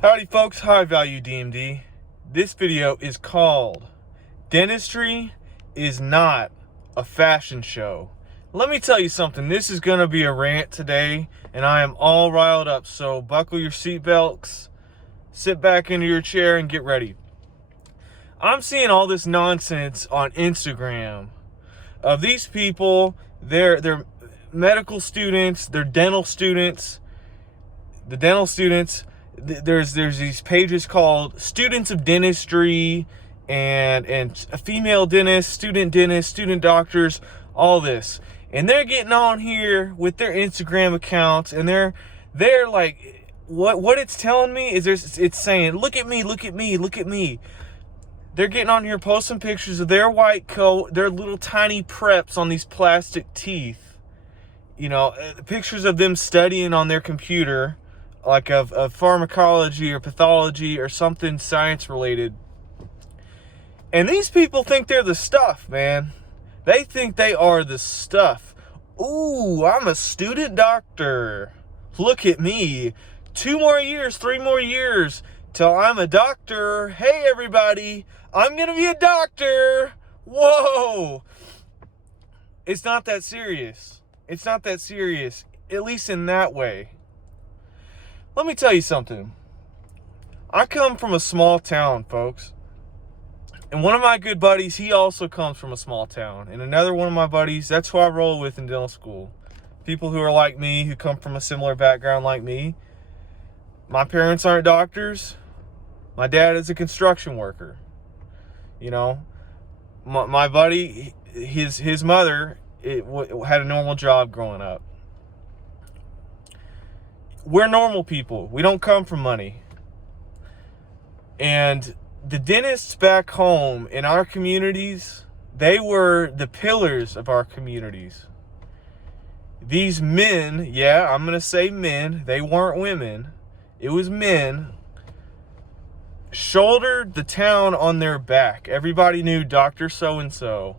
Howdy folks, high value DMD. This video is called Dentistry is Not a Fashion Show. Let me tell you something, this is gonna be a rant today and I am all riled up, so buckle your seatbelts, sit back into your chair and get ready. I'm seeing all this nonsense on Instagram of these people, they're medical students, they're dental students, the dental students. There's these pages called Students of Dentistry and a female dentist, student doctors, all this. And they're getting on here with their Instagram accounts and they're like, what it's telling me is it's saying, look at me, look at me, look at me. They're getting on here posting pictures of their white coat, their little tiny preps on these plastic teeth. You know, pictures of them studying on their computer, like of pharmacology or pathology or something science related. And these people think they're the stuff, man. They think they are the stuff. Ooh, I'm a student doctor. Look at me. 2 more years, 3 more years till I'm a doctor. Hey everybody, I'm gonna be a doctor. Whoa. It's not that serious. It's not that serious, at least in that way. Let me tell you something. I come from a small town, folks. And one of my good buddies, he also comes from a small town. And another one of my buddies, that's who I roll with in dental school. People who are like me, who come from a similar background like me. My parents aren't doctors. My dad is a construction worker. You know, my buddy, his mother had a normal job growing up. We're normal people. We don't come from money. And the dentists back home in our communities, they were the pillars of our communities. These men, yeah, I'm going to say men, they weren't women. It was men, shouldered the town on their back. Everybody knew Dr. So-and-so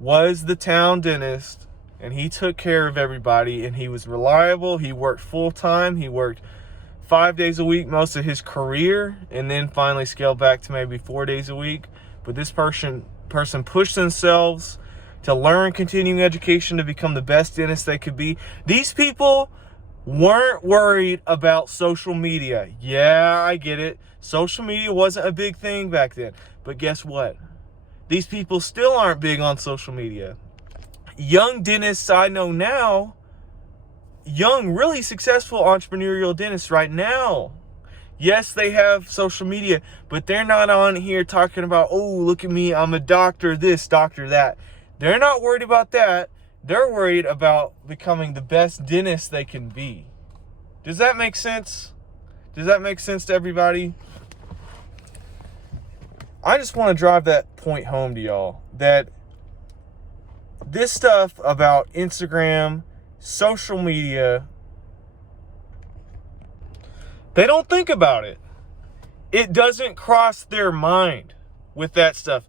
was the town dentist. And he took care of everybody, and he was reliable. He worked full-time. He worked 5 days a week most of his career, and then finally scaled back to maybe 4 days a week. But this person pushed themselves to learn continuing education to become the best dentist they could be. These people weren't worried about social media. Yeah, I get it. Social media wasn't a big thing back then. But guess what? These people still aren't big on social media. Young dentists I know now, young, really successful entrepreneurial dentists right now, yes, they have social media, but they're not on here talking about, oh, look at me, I'm a doctor this, doctor that. They're not worried about that. They're worried about becoming the best dentist they can be. Does that make sense? Does that make sense to everybody? I just want to drive that point home to y'all, that this stuff about Instagram, social media, they don't think about it. It doesn't cross their mind with that stuff.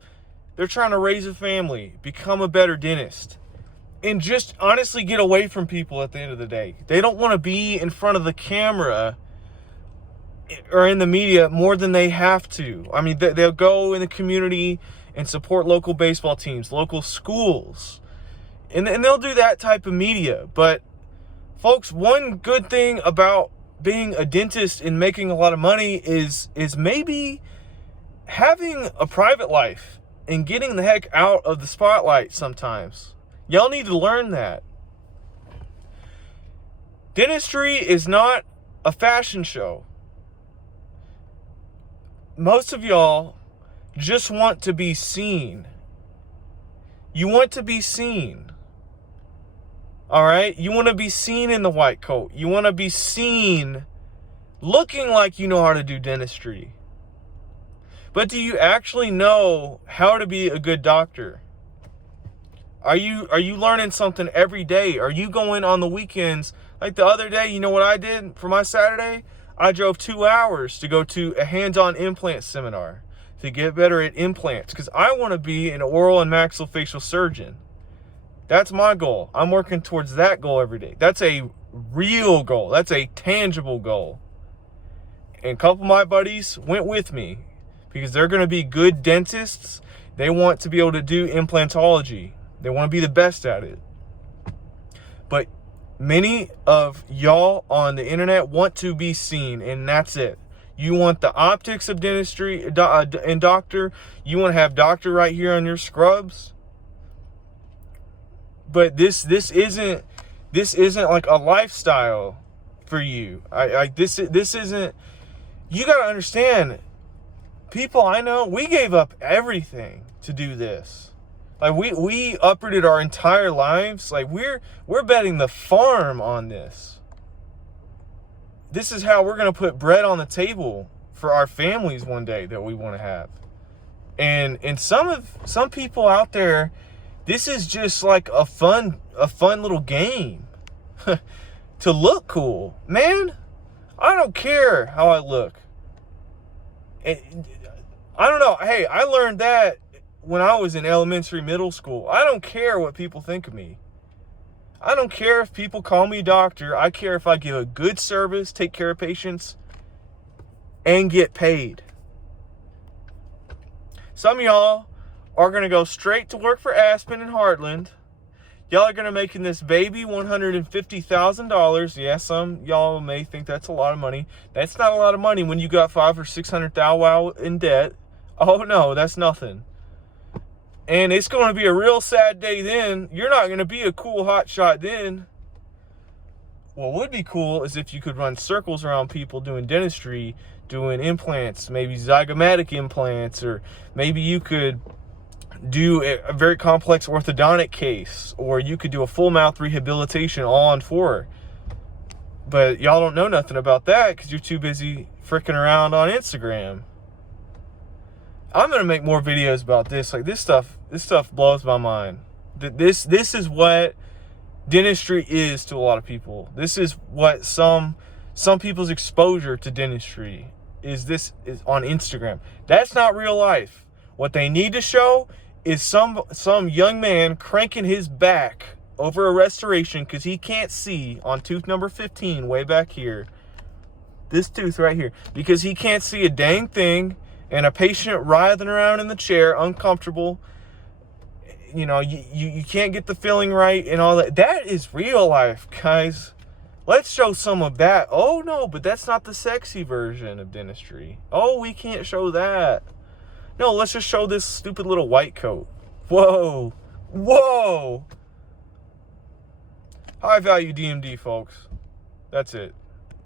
They're trying to raise a family, become a better dentist, and just honestly get away from people at the end of the day. They don't want to be in front of the camera or in the media more than they have to. I mean, they'll go in the community and support local baseball teams, local schools. And they'll do that type of media. But folks, one good thing about being a dentist and making a lot of money is maybe having a private life and getting the heck out of the spotlight sometimes. Y'all need to learn that. Dentistry is not a fashion show. Most of y'all just want to be seen. You want to be seen. All right, you want to be seen in the white coat. You want to be seen looking like you know how to do dentistry. But do you actually know how to be a good doctor? Are you learning something every day? Are you going on the weekends? Like the other day, you know what I did for my Saturday? I drove 2 hours to go to a hands-on implant seminar to get better at implants because I want to be an oral and maxillofacial surgeon. That's my goal. I'm working towards that goal every day. That's a real goal. That's a tangible goal. And a couple of my buddies went with me because they're going to be good dentists. They want to be able to do implantology. They want to be the best at it. But many of y'all on the internet want to be seen, and that's it. You want the optics of dentistry and doctor. You want to have doctor right here on your scrubs. But this isn't like a lifestyle for you. This isn't. You got to understand, people I know, we gave up everything to do this. Like we uprooted our entire lives. Like we're betting the farm on this. This is how we're going to put bread on the table for our families one day that we want to have. And some people out there, this is just like a fun little game to look cool. Man, I don't care how I look. I don't know. Hey, I learned that when I was in elementary, middle school. I don't care what people think of me. I don't care if people call me doctor. I care if I give a good service, take care of patients, and get paid. Some of y'all are going to go straight to work for Aspen and Heartland. Y'all are going to make in this baby $150,000. Yeah, some y'all may think that's a lot of money. That's not a lot of money when you got $500,000 or $600,000 in debt. Oh no, that's nothing. And it's going to be a real sad day then. You're not going to be a cool hot shot then. What would be cool is if you could run circles around people doing dentistry, doing implants, maybe zygomatic implants, or maybe you could do a very complex orthodontic case, or you could do a full mouth rehabilitation all on 4. But y'all don't know nothing about that because you're too busy fricking around on Instagram. I'm gonna make more videos about this. Like this stuff blows my mind. This is what dentistry is to a lot of people. This is what some people's exposure to dentistry is. This is on Instagram. That's not real life. What they need to show is some young man cranking his back over a restoration because he can't see on tooth number 15 way back here. This tooth right here. Because he can't see a dang thing, and a patient writhing around in the chair, uncomfortable. You know, you can't get the filling right and all that. That is real life, guys. Let's show some of that. Oh, no, but that's not the sexy version of dentistry. Oh, we can't show that. No, let's just show this stupid little white coat. Whoa. Whoa. High value DMD, folks. That's it.